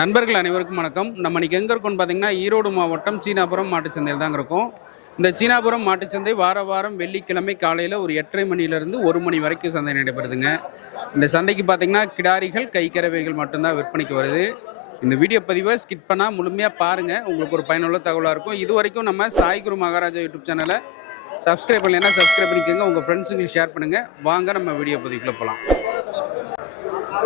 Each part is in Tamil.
நண்பர்கள் அனைவருக்கும் வணக்கம். நம்ம இன்னைக்கு எங்கே இருக்கோம்னு பார்த்தீங்கன்னா ஈரோடு மாவட்டம் சீனாபுரம் மாட்டுச்சந்தையில் தாங்க இருக்கும். இந்த சீனாபுரம் மாட்டுச்சந்தை வார வாரம் வெள்ளிக்கிழமை காலையில் ஒரு எட்டரை மணிலேருந்து ஒரு மணி வரைக்கும் சந்தை நடைபெறுதுங்க. இந்த சந்தைக்கு பார்த்தீங்கன்னா கிடாரிகள் கைக்கறவைகள் மட்டும்தான் விற்பனைக்கு வருது. இந்த வீடியோ பதிவை ஸ்கிப் பண்ணால் முழுமையாக பாருங்கள் உங்களுக்கு ஒரு பயனுள்ள தகவலாக இருக்கும். இது வரைக்கும் நம்ம சாய்குரு மகாராஜா யூடியூப் சேனலை சப்ஸ்கிரைப் பண்ணலைன்னா சப்ஸ்கிரைப் பண்ணிக்கோங்க. உங்கள் ஃப்ரெண்ட்ஸுங்களுக்கு ஷேர் பண்ணுங்கள் வாங்க நம்ம வீடியோ பதிவுக்குள்ளே போகலாம்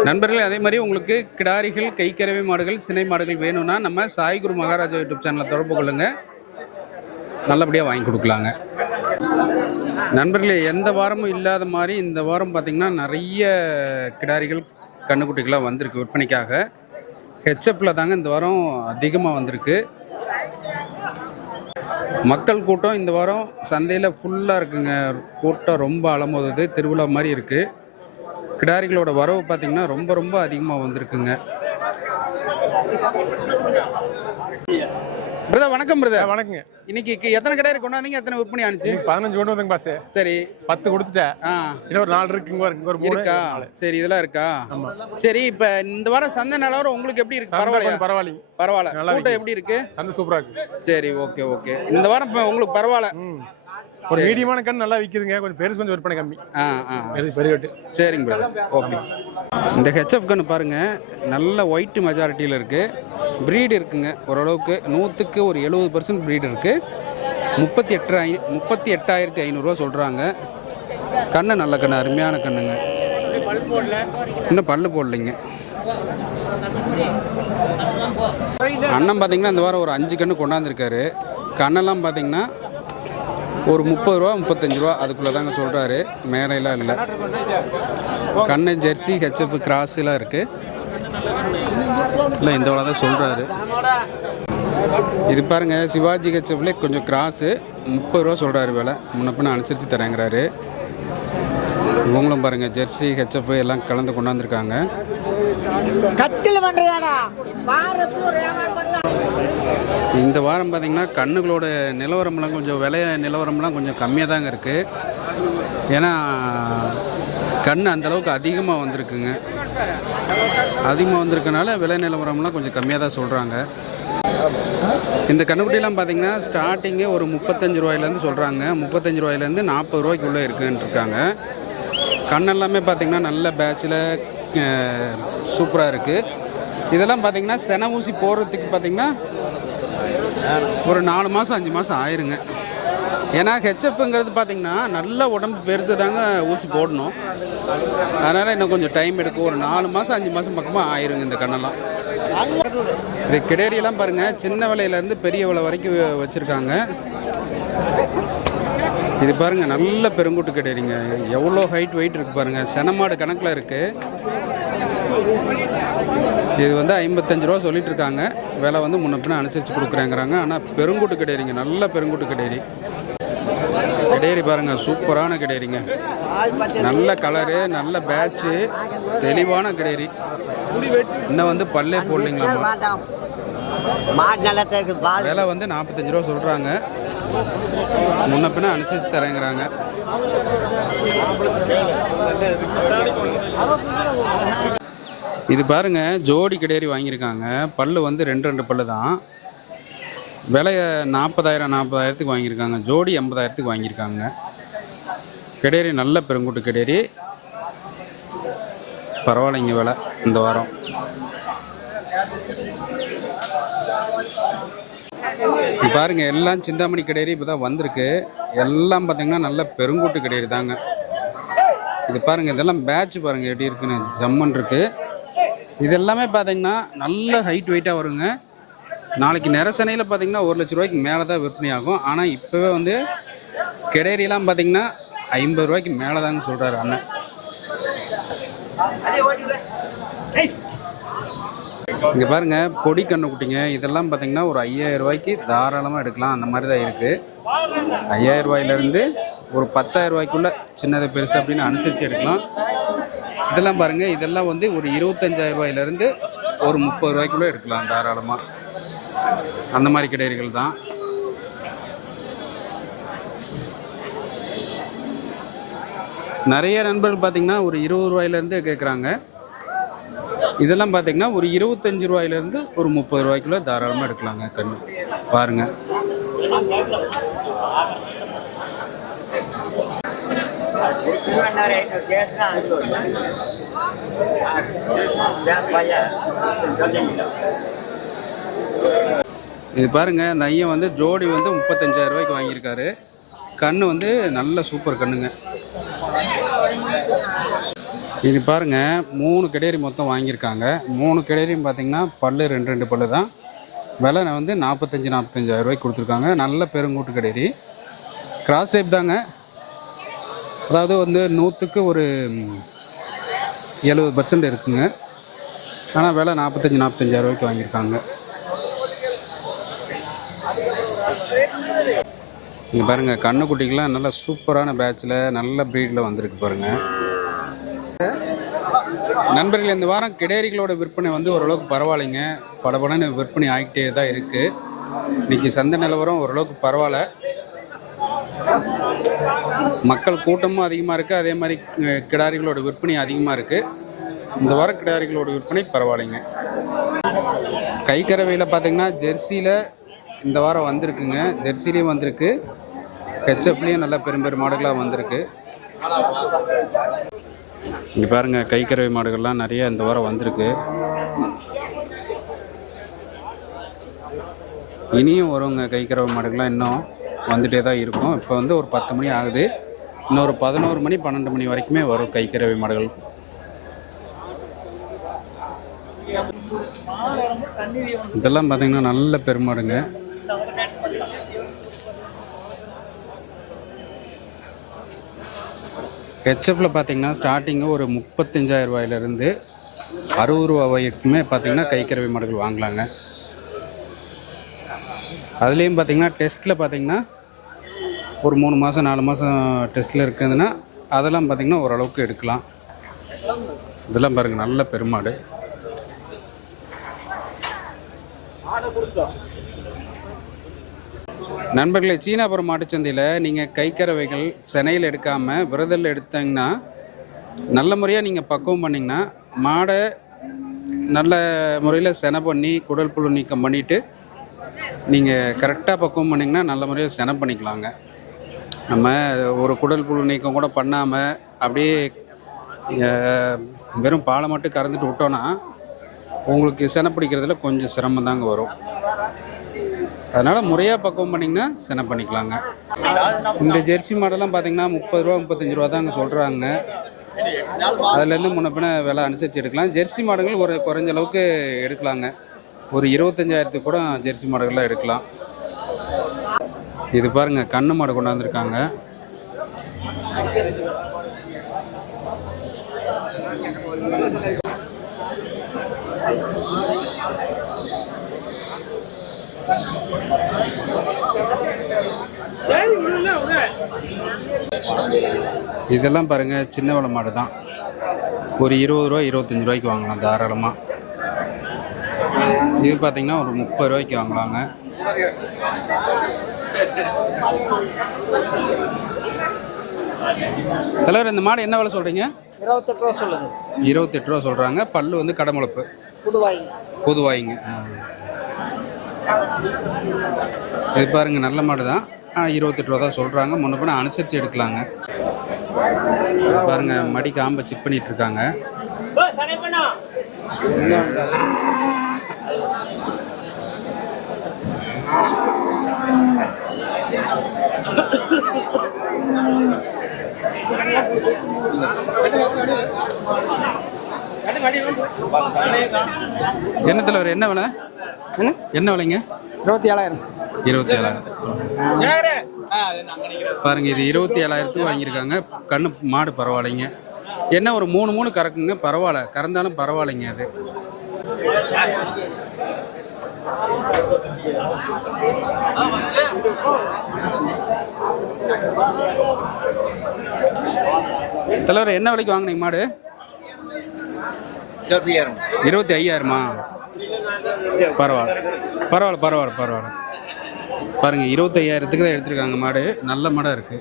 நண்பர்களே அதே மாதிரி உங்களுக்கு கிடாரிகள் கைக்கறவை மாடுகள் சினை மாடுகள் வேணும்னா நம்ம சாய்குரு மகாராஜா யூடியூப் சேனலை தொடர்பு கொள்ளுங்க. நல்லபடியாக வாங்கி கொடுக்கலாங்க. நண்பர்களே எந்த வாரமும் இல்லாத மாதிரி இந்த வாரம் பார்த்திங்கன்னா நிறைய கிடாரிகள் கண்ணுக்குட்டிகளாக வந்திருக்கு விற்பனைக்காக. ஹெச்எப்பில் தாங்க இந்த வாரம் அதிகமாக வந்திருக்கு. மக்கள் கூட்டம் இந்த வாரம் சந்தையில் ஃபுல்லாக இருக்குங்க. கூட்டம் ரொம்ப அலமோதுது திருவிழா மாதிரி இருக்குது கிடாரிகளோட வரவு பார்த்தீங்கன்னா ரொம்ப ரொம்ப அதிகமாக வந்திருக்குங்க. பிரதர் வணக்கம் பிரதர் வணக்கங்க. இன்னைக்கு எத்தனை கிடாரி கொண்டாந்தீங்க? எத்தனை விற்பனை ஆனிச்சு பதினஞ்சு கொண்டு வந்தங்க பாஸ் சரி. பத்து கொடுத்துட்டேன். இன்னும் ஒரு நாலு இருக்கு இங்க ஒரு- இருக்கா. சரி இதெல்லாம் இருக்கா? சரி இப்ப இந்த வாரம் சந்தை நிலவரம் உங்களுக்கு எப்படி இருக்கு? பரவாயில்லைங்க. பரவாயில்ல. நல்லா கூட்டம். எப்படி இருக்கு? சந்தை சூப்பரா இருக்கு. சரி ஓகே ஓகே. இந்த வாரம் உங்களுக்கு பரவாயில்ல. ஒரு மீடியமான கண் நல்லா விக்குதுங்க. கொஞ்சம் பெருசு கொஞ்சம் விற்பனை கம்மி. ஆ ஆ. பெரிய பெரிய கட்டு. சரிங்க பிரதர் ஓகே. இந்த ஹெச்எஃப் கன்று பாருங்க. நல்ல ஒயிட் மெஜாரிட்டியில் இருக்கு. ப்ரீடு இருக்குங்க. ஓரளவுக்கு நூற்றுக்கு ஒரு எழுபது பர்சன்ட் ப்ரீடு இருக்கு. முப்பத்தி எட்டு ஐ முப்பத்தி எட்டாயிரத்தி ஐநூறுரூவா சொல்கிறாங்க கண்ணு நல்ல கண்ணு அருமையான கண்ணுங்க. இன்னும் பல்லு போடலைங்க. அண்ணன் பார்த்தீங்கன்னா இந்த வாரம் ஒரு அஞ்சு கன்று கொண்டாந்துருக்காரு. கண்ணெல்லாம் பார்த்தீங்கன்னா ஒரு முப்பது ரூபா முப்பத்தஞ்சு ரூபா அதுக்குள்ளே தாங்க சொல்கிறாரு மேலையெல்லாம் இல்லை. கண்ணு ஜெர்சி ஹெச்எஃப் கிராஸ்லாம் இருக்குது இல்லை இந்த தான் சொல்கிறாரு இது பாருங்க சிவாஜி ஹெச்எஃப்ல கொஞ்சம் கிராஸு முப்பது ரூபா சொல்கிறாரு வேலை. முன்னப்பின்னு பின்ன அனுசரித்து தரேங்கிறாரு. இவங்களும் பாருங்கள் ஜெர்சி ஹெச்எஃப் எல்லாம் கலந்து கொண்டாந்துருக்காங்க. கட்டில் பண்றியாடா இந்த வாரம் பார்த்தீங்கன்னா கண்ணுகளோட நிலவரம்லாம் கொஞ்சம் விலை நிலவரம்லாம் கொஞ்சம் கம்மியாக தாங்க இருக்குது ஏன்னா கண் அந்தளவுக்கு அதிகமாக வந்திருக்குங்க. அதிகமாக வந்திருக்கனால விலை நிலவரம்லாம் கொஞ்சம் கம்மியாக தான் சொல்கிறாங்க இந்த கண்ணுக்குட்டிலாம் பார்த்தீங்கன்னா ஸ்டார்டிங்கே ஒரு முப்பத்தஞ்சு ரூபாயிலேருந்து சொல்கிறாங்க முப்பத்தஞ்சு ரூபாயிலேருந்து நாற்பது ரூபாய்க்குள்ளே இருக்குன்னு இருக்காங்க. கண்ணெல்லாமே பார்த்திங்கன்னா நல்ல பேட்சில் சூப்பராக இருக்குது இதெல்லாம் பார்த்தீங்கன்னா சென ஊசி போடுறதுக்கு பார்த்தீங்கன்னா ஒரு நாலு மாதம் அஞ்சு மாதம் ஆயிருங்க. ஏன்னா ஹெச்எஃப்ங்கிறது பார்த்தீங்கன்னா நல்ல உடம்பு பெருத்து தாங்க ஊசி போடணும். அதனால் இன்னும் கொஞ்சம் டைம் எடுக்கும். ஒரு நாலு மாதம் அஞ்சு மாதம் பக்கமாக ஆயிருங்க இந்த கண்ணெல்லாம். இது கிடேரியெல்லாம் பாருங்கள் சின்ன விலையிலேருந்து பெரிய விலை வரைக்கும் வச்சுருக்காங்க. இது பாருங்கள் நல்ல பெருங்கூட்டு கிடையிறீங்க எவ்வளோ ஹைட் வெயிட் இருக்குது பாருங்கள் செனமாடு கணக்கில் இருக்குது இது வந்து ஐம்பத்தஞ்சு ரூபா சொல்லிட்டு இருக்காங்க விலை வந்து முன்ன பின்ன அனுசரித்து கொடுக்குறேங்கிறாங்க. ஆனால் பெருங்கூட்டு கிடையாதுங்க நல்ல பெருங்கூட்டு கிடையாது கிடையாது பாருங்க சூப்பரான கிடையாதுங்க நல்ல கலரு நல்ல பேட்சு தெளிவான கிடையாது இன்னும் வந்து பல்லே போடலைங்களாமா விலை வந்து நாற்பத்தஞ்சு ரூபா சொல்கிறாங்க முன்ன பின்ன அனுசரித்து தரேங்கிறாங்க. இது பாருங்க ஜோடி கிடேரி வாங்கியிருக்காங்க. பல்லு வந்து ரெண்டு ரெண்டு பல்லு தான். விலையை நாற்பதாயிரம் நாற்பதாயிரத்துக்கு வாங்கியிருக்காங்க. ஜோடி ஐம்பதாயிரத்துக்கு வாங்கியிருக்காங்க. கிடேரி நல்ல பெருங்குட்டு கிடேரி பரவாயில்லைங்க விலை இந்த வாரம். இது பாருங்க எல்லாம் சிந்தாமணி கிடையாது இப்போ தான் வந்திருக்கு. எல்லாம் பார்த்தீங்கன்னா நல்ல பெருங்கூட்டு கிடையாது தாங்க. இது பாருங்க இதெல்லாம் பேட்ச் பாருங்கள் எப்படி இருக்குன்னு. ஜம்முன் இருக்குது இது எல்லாமே பார்த்தீங்கன்னா நல்ல ஹைட் வெயிட்டாக வருங்க. நாளைக்கு நெரசனையில் பார்த்தீங்கன்னா ஒரு லட்ச ரூபாய்க்கு மேலே தான் விற்பனை ஆகும். ஆனால் இப்போவே வந்து கிடேரியெல்லாம் பார்த்தீங்கன்னா ஐம்பது ரூபாய்க்கு மேலே தாங்க சொல்கிறாரு அண்ணன். இங்கே பாருங்கள் பொடி கண்ணுக்குட்டிங்க இதெல்லாம் பார்த்தீங்கன்னா ஒரு ஐயாயிரம் ரூபாய்க்கு தாராளமாக எடுக்கலாம். அந்த மாதிரி தான் இருக்குது ஐயாயிரம் ரூபாயிலேருந்து ஒரு பத்தாயிரம் ரூபாய்க்குள்ளே சின்னது பெருசு அப்படின்னு அனுசரித்து எடுக்கலாம். இதெல்லாம் பாருங்க இதெல்லாம் வந்து ஒரு இருபத்தஞ்சாயிரம் ரூபாயிலேருந்து ஒரு முப்பது ரூபாய்க்குள்ளே எடுக்கலாம் தாராளமாக அந்த மாதிரி கிடையர்கள் தான். நிறைய நண்பர்கள் பார்த்தீங்கன்னா ஒரு இருபது ரூபாயிலேருந்து கேட்குறாங்க இதெல்லாம் பார்த்தீங்கன்னா ஒரு இருபத்தஞ்சு ரூபாயிலேருந்து ஒரு முப்பது ரூபாய்க்குள்ள தாராளமாக எடுக்கலாங்க கண்ணு பாருங்கள் இது பாருங்க அந்த ஐயன் வந்து ஜோடி வந்து முப்பத்தஞ்சாயிரம் ரூபாய்க்கு வாங்கியிருக்காரு. கண்ணு வந்து நல்ல சூப்பர் கண்ணுங்க. இது பாருங்க மூணு கிடேரி மொத்தம் வாங்கியிருக்காங்க. மூணு கிடேரியும் பார்த்தீங்கன்னா பல்லு ரெண்டு ரெண்டு பல்லு தான். விலை வந்து நாற்பத்தஞ்சு நாற்பத்தஞ்சாயிரம் ரூபாய்க்கு கொடுத்துருக்காங்க. நல்ல பெருங்கூட்டு கிடேரி கிராஸ் டைப் தாங்க. அதாவது வந்து நூற்றுக்கு ஒரு எழுபது பர்சன்ட் இருக்குங்க. ஆனால் விலை நாற்பத்தஞ்சி நாற்பத்தஞ்சாயிரம் ரூபாய்க்கு வாங்கியிருக்காங்க. இங்கே பாருங்கள் கண்ணுக்குட்டிக்கெலாம் நல்ல சூப்பரான பேட்சில் நல்ல ப்ரீடில் வந்திருக்கு பாருங்கள் நண்பர்கள் இந்த வாரம் கிடேரிகளோட விற்பனை வந்து ஓரளவுக்கு பரவாயில்லைங்க. படபடன்னு விற்பனை ஆகிட்டே தான் இருக்குது இன்றைக்கி சந்தை நிலவரம் ஓரளவுக்கு பரவாயில்ல. மக்கள் கூட்டமும் அதிகமாக இருக்குது அதே மாதிரி கிடாரிகளோட விற்பனை அதிகமாக இருக்குது இந்த வாரம் கிடாரிகளோட விற்பனை பரவாயில்லைங்க. கைக்கறவையில் பார்த்தீங்கன்னா ஜெர்சியில் இந்த வாரம் வந்திருக்குங்க. ஜெர்சிலையும் வந்திருக்கு. ஹெச்எப்லேயும் நல்ல பெரும் பெரும் மாடுகளாக வந்திருக்கு. இங்கே பாருங்கள் கைக்கரவை மாடுகள்லாம் நிறைய இந்த வாரம் வந்திருக்கு. இனியும் வருங்க கைக்கறவை மாடுகள்லாம் இன்னும். வந்துட்டே தான் இருக்கும். இப்போ வந்து ஒரு பத்து மணி ஆகுது. இன்னும் ஒரு பதினோரு மணி பன்னெண்டு மணி வரைக்குமே வரும் கைக்கறவை மாடுகள். இதெல்லாம் பார்த்தீங்கன்னா நல்ல பெருமாடுங்க. ஹெச்எஃப்ல பார்த்தீங்கன்னா ஸ்டார்டிங்கு ஒரு முப்பத்தஞ்சாயிரம் ரூபாயிலிருந்து அறுபது ரூபா வரைக்குமே பார்த்தீங்கன்னா கைக்கறவை மாடுகள் வாங்கலாங்க. அதுலேயும் பார்த்தீங்கன்னா டெஸ்ட்டில் பார்த்தீங்கன்னா ஒரு மூணு மாதம் நாலு மாதம் டெஸ்ட்டில் இருக்குதுன்னா அதெல்லாம் பார்த்தீங்கன்னா ஓரளவுக்கு எடுக்கலாம். இதெல்லாம் பாருங்கள் நல்ல பெருமாடு. நண்பர்களே சீனாபுரம் மாட்டுச்சந்தையில் நீங்கள் கைக்கறவைகள் செனையில் எடுக்காமல் விரதல் எடுத்தீங்கன்னா நல்ல முறையாக நீங்கள் பக்குவம் பண்ணிங்கன்னா மாடை நல்ல முறையில் செனை பண்ணி குடல் புழு நீக்கம் பண்ணிவிட்டு நீங்கள் கரெக்டாக பக்குவம் பண்ணிங்கன்னா நல்ல முறையில் செனை பண்ணிக்கலாங்க. நம்ம ஒரு குடல் புழு நீக்கம் கூட பண்ணாமல் அப்படியே வெறும் பாலை மட்டும் கறந்துட்டு விட்டோன்னா உங்களுக்கு செனை பிடிக்கிறதுல கொஞ்சம் சிரமம் தாங்க வரும். அதனால் முறையாக பக்குவம் பண்ணிங்கன்னா செனை பண்ணிக்கலாங்க. இந்த ஜெர்சி மாடெல்லாம் பார்த்தீங்கன்னா முப்பது ரூபா முப்பத்தஞ்சு ரூபா தாங்க சொல்கிறாங்க அதுலேருந்து முன்ன பின்ன விலை அனுசரித்து எடுக்கலாம். ஜெர்சி மாடுகள் ஒரு குறைஞ்ச அளவுக்கு எடுக்கலாங்க. ஒரு இருபத்தஞ்சாயிரத்துக்கு கூட ஜெர்சி மாடுகள்லாம் எடுக்கலாம். இது பாருங்க கண்ணு மாடு கொண்டாந்துருக்காங்க இதெல்லாம் பாருங்க சின்ன வள மாடு தான். ஒரு இருபது ரூபா இருபத்தஞ்சி ரூபாய்க்கு வாங்கலாம் தாராளமாக இது பார்த்தீங்கன்னா ஒரு முப்பது ரூபாய்க்கு வாங்கலாங்க. தலைவர் இந்த மாடு என்ன விலை சொல்கிறீங்க இருபத்தெட்டு ரூபா சொல்லுது. இருபத்தெட்டு ரூபா சொல்கிறாங்க பல்லு வந்து கடமுளப்பு புதுவாய் பொதுவாயிங்க இது பாருங்க நல்ல மாடு தான். ஆனால் இருபத்தெட்டு ரூபா தான் சொல்கிறாங்க முன்ன பின்ன அனுசரித்து எடுக்கலாங்க. பாருங்க மடி காம்பை செக் பண்ணிட்டு இருக்காங்க. என்ன தலைவர் என்ன விலை? என்ன? விலைங்க? இருபத்தி ஏழாயிரம். இருபத்தி ஏழாயிரம். பாருங்க இது இருபத்தி ஏழாயிரத்துக்கு வாங்கியிருக்காங்க. கண்ணு மாடு பரவாயில்லைங்க. என்ன ஒரு மூணு மூணு கறக்குங்க? பரவாயில்ல. கறந்தாலும் பரவாயில்லைங்க அது. தலைவர் என்ன விலைக்கு வாங்கினீங்க மாடு? இருபத்தி ஐயாயிரமா பரவாயில்ல. பரவாயில்ல பரவாயில்ல பரவாயில்ல. பாருங்க இருபத்தி ஐயாயிரத்துக்கு தான் எடுத்திருக்காங்க மாடு. நல்ல மாடாக இருக்கு.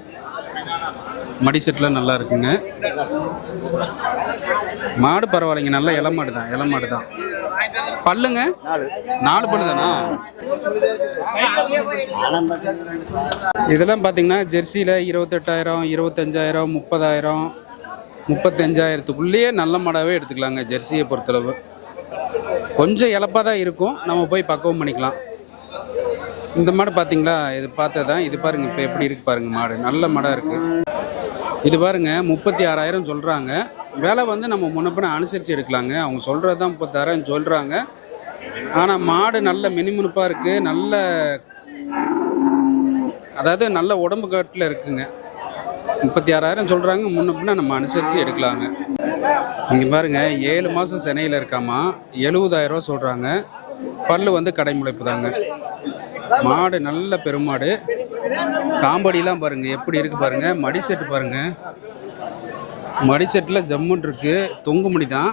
மடி செட்டில் நல்லா இருக்குங்க. மாடு பரவாயில்லைங்க நல்ல இள மாடு தான் இள மாடு தான். பல்லுங்க? நாலு. பல்லு தானா இதெல்லாம் பார்த்தீங்கன்னா ஜெர்சியில் இருபத்தெட்டாயிரம் இருபத்தஞ்சாயிரம் முப்பதாயிரம் முப்பத்தஞ்சாயிரத்துக்குள்ளேயே நல்ல மாடாகவே எடுத்துக்கலாங்க ஜெர்சியை பொறுத்தளவு. கொஞ்சம் இழப்பாக தான் இருக்கும். நம்ம போய் பக்குவம் பண்ணிக்கலாம். இந்த மாடு பார்த்தீங்களா இது பார்த்ததான் இது பாருங்க இப்போ எப்படி இருக்கு பாருங்கள் மாடு. நல்ல மாடாக இருக்குது இது பாருங்க முப்பத்தி ஆறாயிரம் சொல்கிறாங்க வேலை வந்து நம்ம முன்னப்பின அனுசரித்து எடுக்கலாங்க. அவங்க சொல்கிறது தான் முப்பத்தாயிரம் சொல்கிறாங்க ஆனால் மாடு நல்ல மினுமினுப்பாக இருக்குது நல்ல அதாவது நல்ல உடம்பு கட்டில் இருக்குங்க. முப்பத்தி ஆறாயிரம் சொல்கிறாங்க முன்ன பின்ன நம்ம அனுசரித்து எடுக்கலாங்க. இங்கே பாருங்கள் ஏழு மாதம் சென்னையில் இருக்காமா? எழுபதாயிரம் ரூபா சொல்கிறாங்க பல்லு வந்து கடைமுளைப்பு தாங்க மாடு நல்ல பெருமாடு. காம்படிலாம் பாருங்கள் எப்படி இருக்குது பாருங்கள் மடி செட்டு பாருங்க. மடி செட்டில் ஜம்முன் இருக்குது தொங்கு மணி தான்.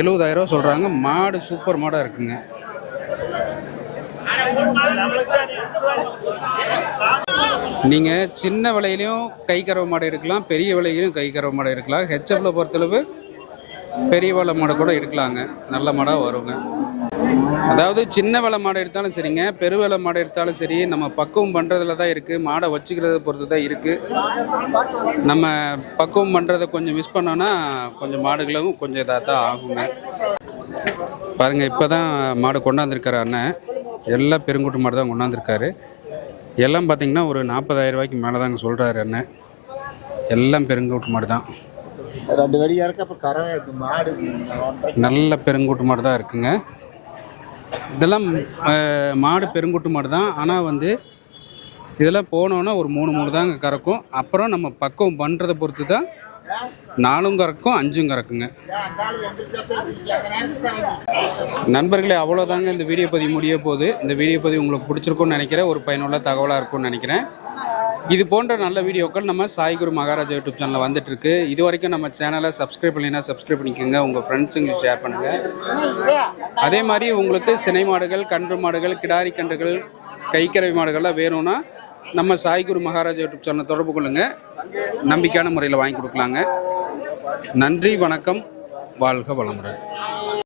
எழுபதாயிரம் ரூபா சொல்கிறாங்க மாடு சூப்பர் மாடாக இருக்குங்க. நீங்கள் சின்ன விலையிலையும் கை கறவை மாடு எடுக்கலாம் பெரிய விலையிலையும் கை கறவை மாடு எடுக்கலாம். ஹெச்எஃப்ல பொறுத்தளவு பெரிய வலை மாடு கூட எடுக்கலாங்க. நல்ல மாடாக வருங்க. அதாவது சின்ன விலை மாடு எடுத்தாலும் சரிங்க பெருவிலை மாடு எடுத்தாலும் சரி நம்ம பக்குவம் பண்ணுறதுல தான் இருக்குது மாடை வச்சுக்கிறத பொறுத்து தான் இருக்குது நம்ம பக்குவம் பண்ணுறதை கொஞ்சம் மிஸ் பண்ணோன்னா கொஞ்சம் மாடுகளும் கொஞ்சம் இதாக தான் ஆகுங்க. பாருங்கள் இப்போ தான் மாடு கொண்டாந்துருக்காரு அண்ணன். எல்லாம் பெருங்குட்டு மாடு தான் கொண்டாந்துருக்காரு. எல்லாம் பார்த்தீங்கன்னா ஒரு நாற்பதாயிரம் ரூபாய்க்கு மேலே தாங்க சொல்கிறாரு அண்ணன் எல்லாம் பெருங்குட்டு மாடு தான். ரெண்டு வெடி இறக்க அப்புறம் மாடு நல்ல பெருங்குட்டு மாடு தான் இருக்குங்க. இதெல்லாம் மாடு பெருங்குட்டு மாடு தான். ஆனால் வந்து இதெல்லாம் போனோன்னா ஒரு மூணு மூணு தாங்க கறக்கும். அப்புறம் நம்ம பக்குவம் பண்ணுறதை பொறுத்து தான் நாலும் கறக்கும் அஞ்சும் கறக்குங்க. நண்பர்களே அவ்வளோதாங்க இந்த வீடியோ பதிவு முடிய போகுது. இந்த வீடியோ பதிவு உங்களுக்கு பிடிச்சிருக்கும்னு நினைக்கிறேன். ஒரு பயனுள்ள தகவலாக இருக்கும்னு நினைக்கிறேன். இது போன்ற நல்ல வீடியோக்கள் நம்ம சாய்குரு மகாராஜா யூடியூப் சேனலில் வந்துட்டுருக்கு. இது வரைக்கும் நம்ம சேனலை சப்ஸ்கிரைப் பண்ணினா சப்ஸ்கிரைப் பண்ணிக்கோங்க. உங்கள் ஃப்ரெண்ட்ஸுங்களுக்கு ஷேர் பண்ணுங்கள் அதே மாதிரி உங்களுக்கு சினை மாடுகள் கன்று மாடுகள் கிடாரி கன்றுகள் கைக்கரவி மாடுகள்லாம் வேணும்னா நம்ம சாய்குரு மகாராஜா யூடியூப் சேனலை தொடர்பு கொள்ளுங்க. நம்பிக்கையான முறையில் வாங்கி கொடுக்கலாங்க. நன்றி வணக்கம் வாழ்க வளமுடன்.